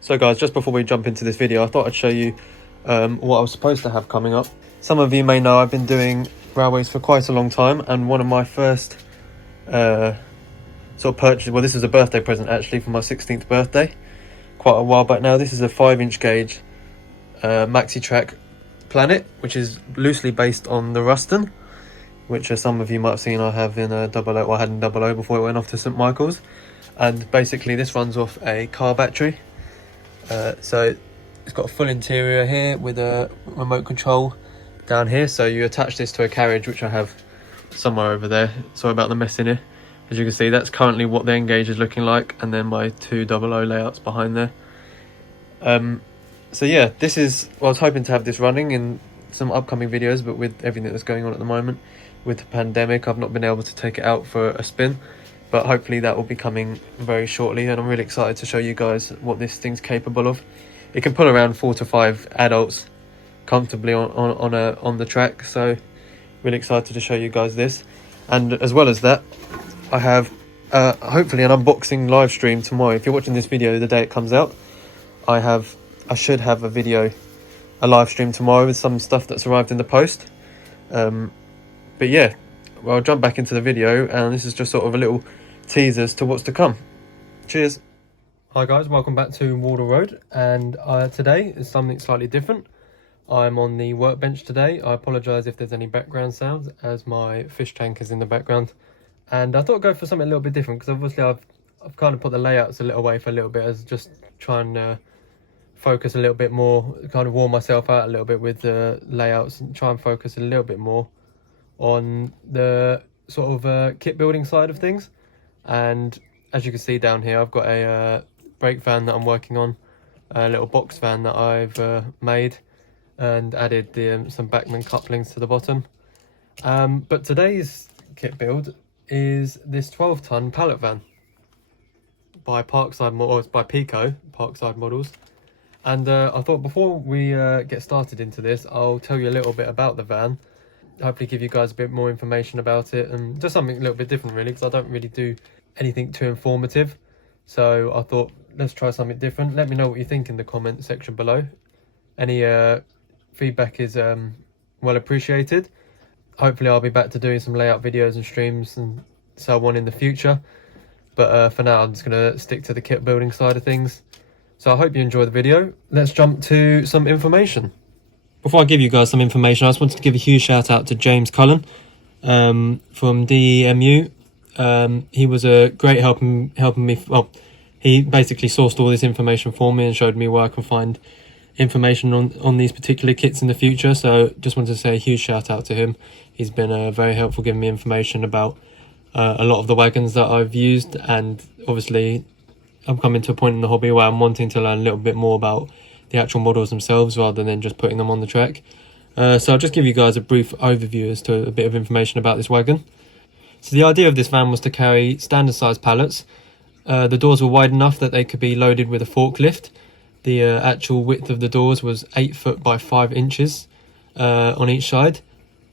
So guys, just before we jump into this video, I thought I'd show you what I was supposed to have coming up. Some of you may know I've been doing railways for quite a long time, and one of my first sort of purchases, well, this is a birthday present actually for my 16th birthday, quite a while back now. This is a 5-inch gauge maxi track Planet, which is loosely based on the Ruston, which some of you might have seen I have in a 00, or I had in 00 before it went off to St Michael's. And basically this runs off a car battery. So it's got a full interior here with a remote control down here. So you attach this to a carriage, which I have somewhere over there. Sorry about the mess in here. As you can see, that's currently what the N-Gauge is looking like, and then my 2 00 layouts behind there. So yeah, this is, well, I was hoping to have this running in some upcoming videos, but with everything that's going on at the moment with the pandemic, I've not been able to take it out for a spin, but hopefully that will be coming very shortly, and I'm really excited to show you guys what this thing's capable of. It can pull around 4 to 5 adults comfortably on the track, so really excited to show you guys this. And as well as that, I have hopefully an unboxing live stream tomorrow. If you're watching this video the day it comes out, I should have a live stream tomorrow with some stuff that's arrived in the post. But yeah, well, I'll jump back into the video, and this is just sort of a little teaser as to what's to come. Cheers. Hi guys, welcome back to Wardle Road, and today is something slightly different. I'm on the workbench today. I apologise if there's any background sounds, as my fish tank is in the background. And I thought I'd go for something a little bit different, because obviously I've kind of put the layouts a little away for a little bit, as just try and focus a little bit more, kind of warm myself out a little bit with the layouts, and try and focus a little bit more on the sort of kit building side of things. And as you can see down here, I've got a brake van that I'm working on, a little box van that I've made and added some backman couplings to the bottom. But today's kit build is this 12-ton pallet van by Parkside Models, by Pico Parkside Models. And I thought before we get started into this, I'll tell you a little bit about the van, hopefully give you guys a bit more information about it, and just something a little bit different really, because I don't really do anything too informative. So I thought, let's try something different. Let me know what you think in the comment section below. Any feedback is well appreciated. Hopefully I'll be back to doing some layout videos and streams and so on in the future, but for now I'm just going to stick to the kit building side of things. So I hope you enjoy the video. Let's jump to some information. Before I give you guys some information, I just wanted to give a huge shout out to James Cullen from DEMU. He was a great helping me. Well, he basically sourced all this information for me and showed me where I can find information on these particular kits in the future. So just wanted to say a huge shout out to him. He's been very helpful giving me information about a lot of the wagons that I've used, and obviously I'm coming to a point in the hobby where I'm wanting to learn a little bit more about the actual models themselves rather than just putting them on the track. So I'll just give you guys a brief overview as to a bit of information about this wagon. So the idea of this van was to carry standard size pallets. The doors were wide enough that they could be loaded with a forklift. The actual width of the doors was 8 foot by 5 inches on each side.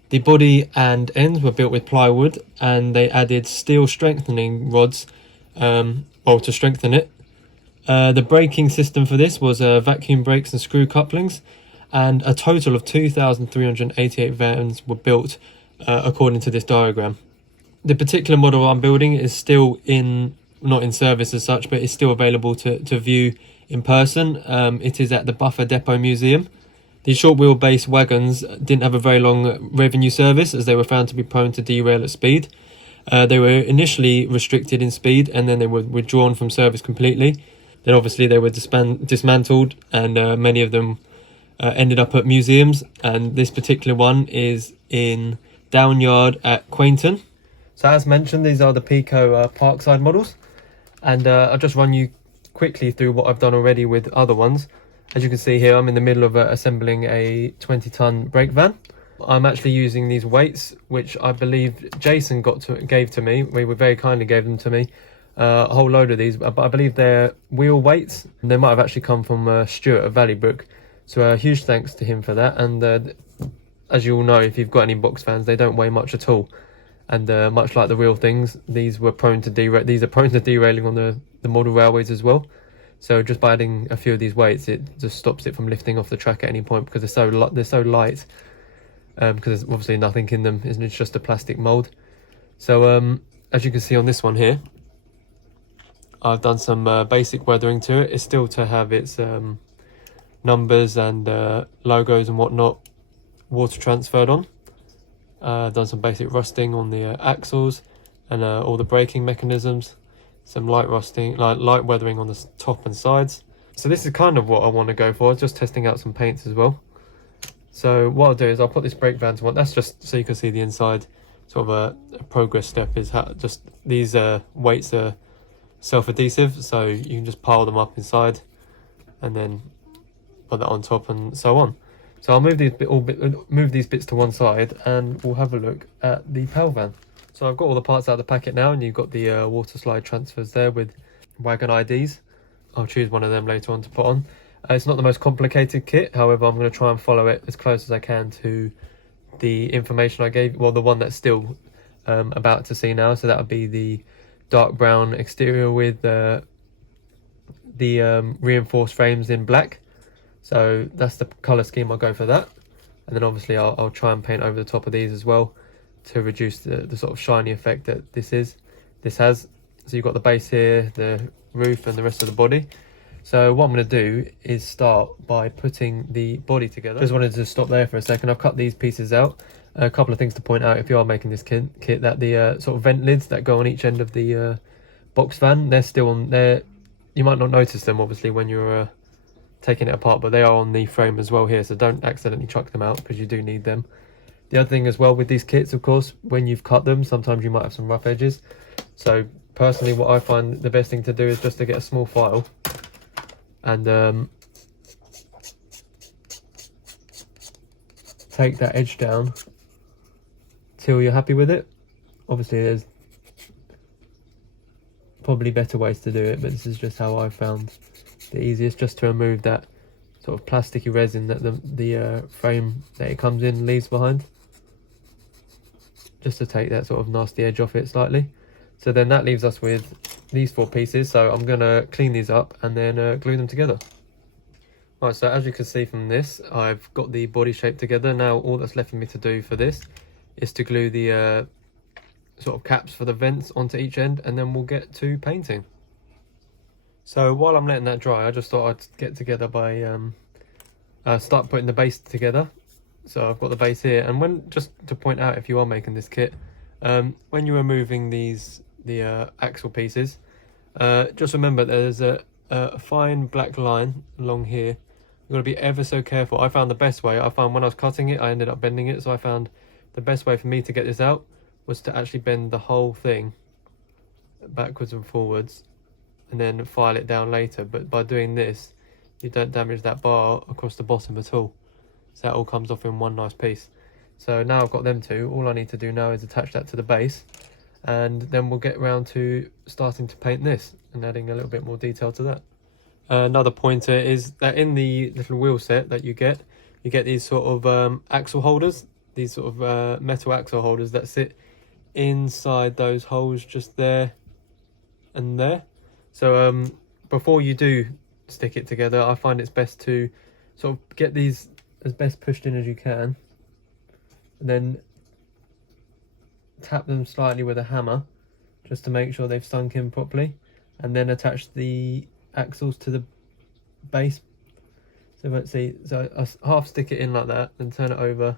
The body and ends were built with plywood, and they added steel strengthening rods to strengthen it. The braking system for this was vacuum brakes and screw couplings, and a total of 2,388 vans were built according to this diagram. The particular model I'm building is still not in service as such, but it's still available to view in person. It is at the Buffer Depot Museum. These short wheelbase wagons didn't have a very long revenue service, as they were found to be prone to derail at speed. They were initially restricted in speed, and then they were withdrawn from service completely. Then obviously they were dismantled, and many of them ended up at museums, and this particular one is in Downyard at Quainton. So as mentioned, these are the Pico Parkside models, and I'll just run you quickly through what I've done already with other ones. As you can see here, I'm in the middle of assembling a 20-ton brake van. I'm actually using these weights, which I believe Jason gave to me. We very kindly gave them to me. A whole load of these, but I believe they're wheel weights. They might have actually come from Stuart at Valleybrook. So a huge thanks to him for that. And as you all know, if you've got any box fans, they don't weigh much at all. And much like the real things, these are prone to derailing on the model railways as well. So just by adding a few of these weights, it just stops it from lifting off the track at any point, because they're so light. Because there's obviously nothing in them, isn't it? It's just a plastic mold. So as you can see on this one here, I've done some basic weathering to it. It's still to have its numbers and logos and whatnot water transferred on. Done some basic rusting on the axles and all the braking mechanisms. Some light rusting, light weathering on the top and sides. So this is kind of what I want to go for, just testing out some paints as well. So what I'll do is I'll put this brake van to one. That's just so you can see the inside. Sort of a progress step is how just these weights are self-adhesive, so you can just pile them up inside and then put that on top and so on. So I'll move these bits to one side and we'll have a look at the PAL van. So I've got all the parts out of the packet now, and you've got the water slide transfers there with wagon IDs. I'll choose one of them later on to put on. It's not the most complicated kit, however I'm going to try and follow it as close as I can to the information I gave, well, the one that's still about to see now. So that would be the dark brown exterior with the reinforced frames in black. So that's the colour scheme I'll go for that. And then obviously I'll try and paint over the top of these as well to reduce the sort of shiny effect that this has. So you've got the base here, the roof and the rest of the body. So what I'm going to do is start by putting the body together. Just wanted to stop there for a second. I've cut these pieces out. A couple of things to point out if you are making this kit, that the sort of vent lids that go on each end of the box van, they're still on there. You might not notice them obviously when you're taking it apart, but they are on the frame as well here, so don't accidentally chuck them out because you do need them. The other thing as well with these kits, of course, when you've cut them, sometimes you might have some rough edges. So personally what I find the best thing to do is just to get a small file and take that edge down till you're happy with it. Obviously there's probably better ways to do it, but this is just how I found the easiest, just to remove that sort of plasticky resin that the frame that it comes in leaves behind, just to take that sort of nasty edge off it slightly. So then that leaves us with these 4 pieces, so I'm going to clean these up and then glue them together. Right, so as you can see from this, I've got the body shape together. Now all that's left for me to do for this is to glue the sort of caps for the vents onto each end, and then we'll get to painting. So while I'm letting that dry, I just thought I'd get together by start putting the base together. So I've got the base here, and just to point out, if you are making this kit, when you're removing the axle pieces, just remember there's a fine black line along here. You've got to be ever so careful. I found the best way, when I was cutting it, I ended up bending it, so I found the best way for me to get this out was to actually bend the whole thing backwards and forwards and then file it down later. But by doing this, you don't damage that bar across the bottom at all. So that all comes off in one nice piece. So now I've got them two, all I need to do now is attach that to the base, and then we'll get around to starting to paint this and adding a little bit more detail to that. Another pointer is that in the little wheel set that you get these sort of axle holders, these sort of metal axle holders that sit inside those holes just there and there. So before you do stick it together, I find it's best to sort of get these as best pushed in as you can, and then tap them slightly with a hammer just to make sure they've sunk in properly, and then attach the axles to the base. So let's see, so I half stick it in like that, then turn it over,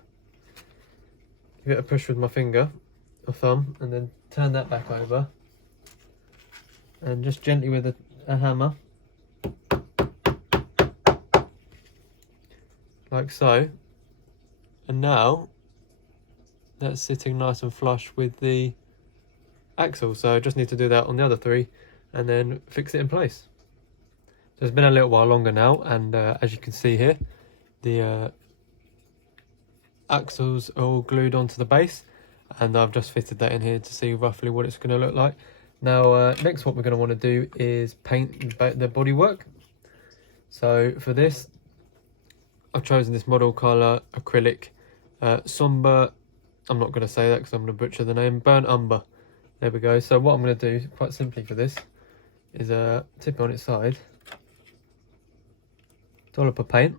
give it a push with my finger or thumb, and then turn that back over, and just gently with a hammer, like so. And now that's sitting nice and flush with the axle, so I just need to do that on the other 3 and then fix it in place. So it's been a little while longer now, and as you can see here, the axles are all glued onto the base, and I've just fitted that in here to see roughly what it's going to look like. Now next what we're going to want to do is paint the bodywork. So for this, I've chosen this model colour acrylic somber, I'm not going to say that because I'm going to butcher the name, burnt umber. There we go. So what I'm going to do quite simply for this is tip it on its side dollop of paint,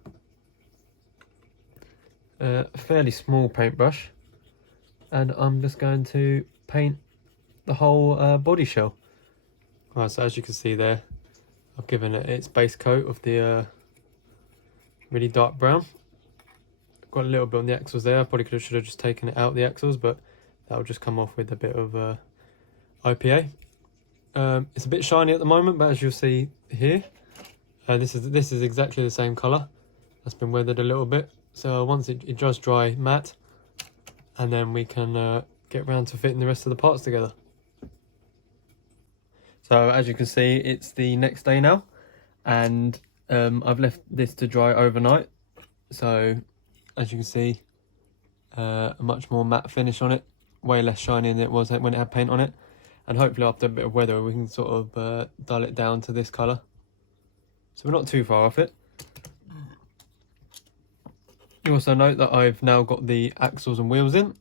a fairly small paintbrush, and I'm just going to paint the whole body shell. Right, so as you can see there, I've given it its base coat of the really dark brown. Got a little bit on the axles there. I probably should have just taken it out the axles, but that'll just come off with a bit of IPA. It's a bit shiny at the moment, but as you'll see here, this is exactly the same colour. That's been weathered a little bit. So once it does dry matte, and then we can get round to fitting the rest of the parts together. So as you can see, it's the next day now, and I've left this to dry overnight. So as you can see, a much more matte finish on it, way less shiny than it was when it had paint on it. And hopefully after a bit of weather, we can sort of dull it down to this colour. So we're not too far off it. You also note that I've now got the axles and wheels in.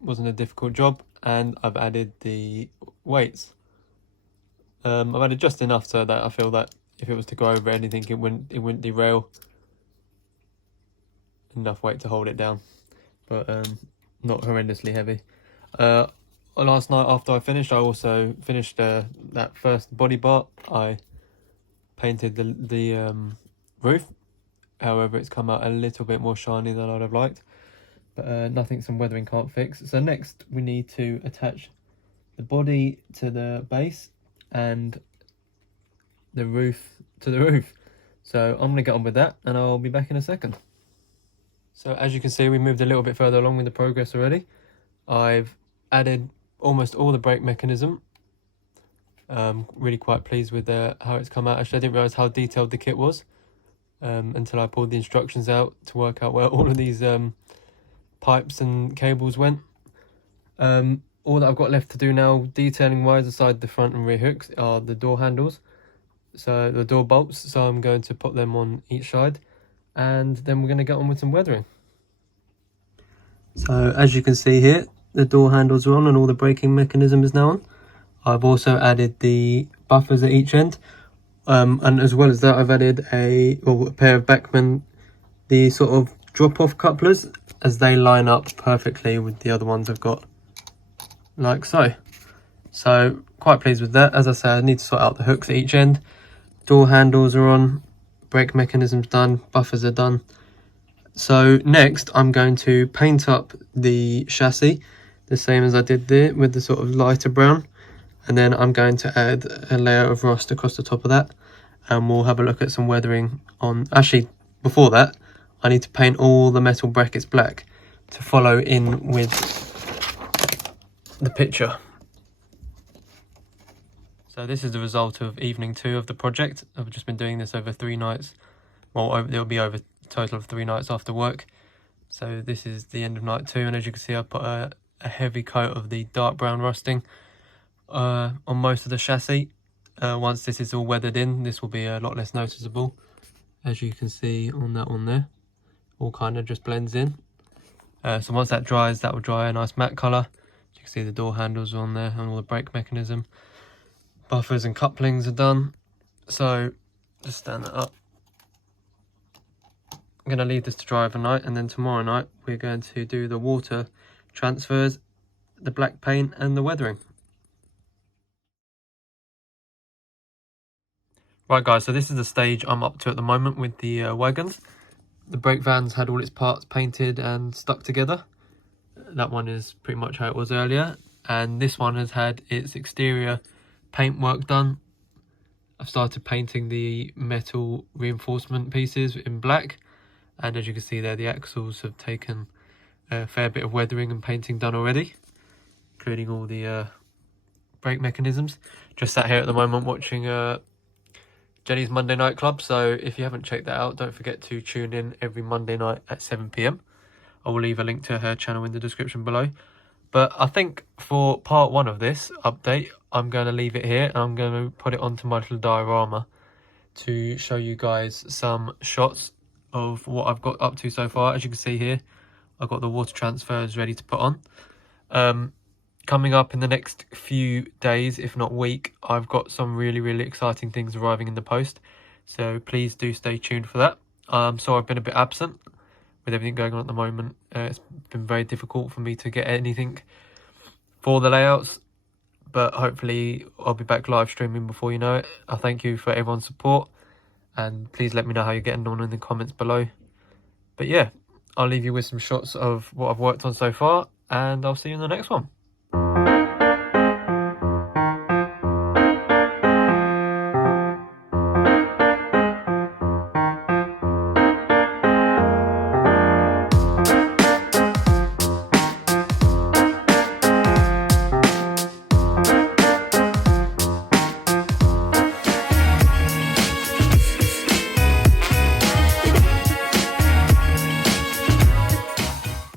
Wasn't a difficult job, and I've added the weights. I've added just enough so that I feel that if it was to go over anything, it wouldn't derail. Enough weight to hold it down, but not horrendously heavy. Last night after I finished, I also finished that first body part. I painted the roof. However, it's come out a little bit more shiny than I'd have liked, but nothing some weathering can't fix. So next we need to attach the body to the base and the roof to the roof. So I'm going to get on with that, and I'll be back in a second. So as you can see, we moved a little bit further along with the progress already. I've added almost all the brake mechanism. Really quite pleased with how it's come out. Actually, I didn't realise how detailed the kit was until I pulled the instructions out to work out where all of these pipes and cables went. All that I've got left to do now, detailing wise, aside the front and rear hooks, are the door handles. So the door bolts, so I'm going to put them on each side, and then we're going to get on with some weathering. So as you can see here, the door handles are on and all the braking mechanism is now on. I've also added the buffers at each end, and as well as that, I've added a pair of Beckman, the sort of drop-off couplers, as they line up perfectly with the other ones I've got, like so. So quite pleased with that. As I say, I need to sort out the hooks at each end. Door handles are on, brake mechanism's done, buffers are done. So next I'm going to paint up the chassis the same as I did there, with the sort of lighter brown, and then I'm going to add a layer of rust across the top of that, and we'll have a look at some weathering on. Actually, before that, I need to paint all the metal brackets black to follow in with the picture. So this is the result of evening 2 of the project. I've just been doing this over 3 nights. Well, it'll be over a total of 3 nights after work. So this is the end of night 2, and as you can see, I put a heavy coat of the dark brown rusting on most of the chassis. Once this is all weathered in, this will be a lot less noticeable. As you can see on that one there, all kind of just blends in. So once that dries, that will dry a nice matte colour. You can see the door handles are on there and all the brake mechanism. Buffers and couplings are done. So just stand that up. I'm going to leave this to dry overnight, and then tomorrow night we're going to do the water transfers, the black paint and the weathering. Right guys, so this is the stage I'm up to at the moment with the wagons. The brake van's had all its parts painted and stuck together. That one is pretty much how it was earlier, and this one has had its exterior paint work done. I've started painting the metal reinforcement pieces in black, and as you can see there, the axles have taken a fair bit of weathering and painting done already, including all the brake mechanisms. Just sat here at the moment watching Jenny's Monday Night Club, so if you haven't checked that out, don't forget to tune in every Monday night at 7 PM. I will leave a link to her channel in the description below. But I think for part 1 of this update, I'm going to leave it here, and I'm going to put it onto my little diorama to show you guys some shots of what I've got up to so far. As you can see here, I've got the water transfers ready to put on. Coming up in the next few days, if not week, I've got some really exciting things arriving in the post. so please do stay tuned for that. So I've been a bit absent with everything going on at the moment. It's been very difficult for me to get anything for the layouts, but hopefully I'll be back live streaming before you know it. I thank you for everyone's support, and please let me know how you're getting on in the comments below. But yeah, I'll leave you with some shots of what I've worked on so far, and I'll see you in the next one.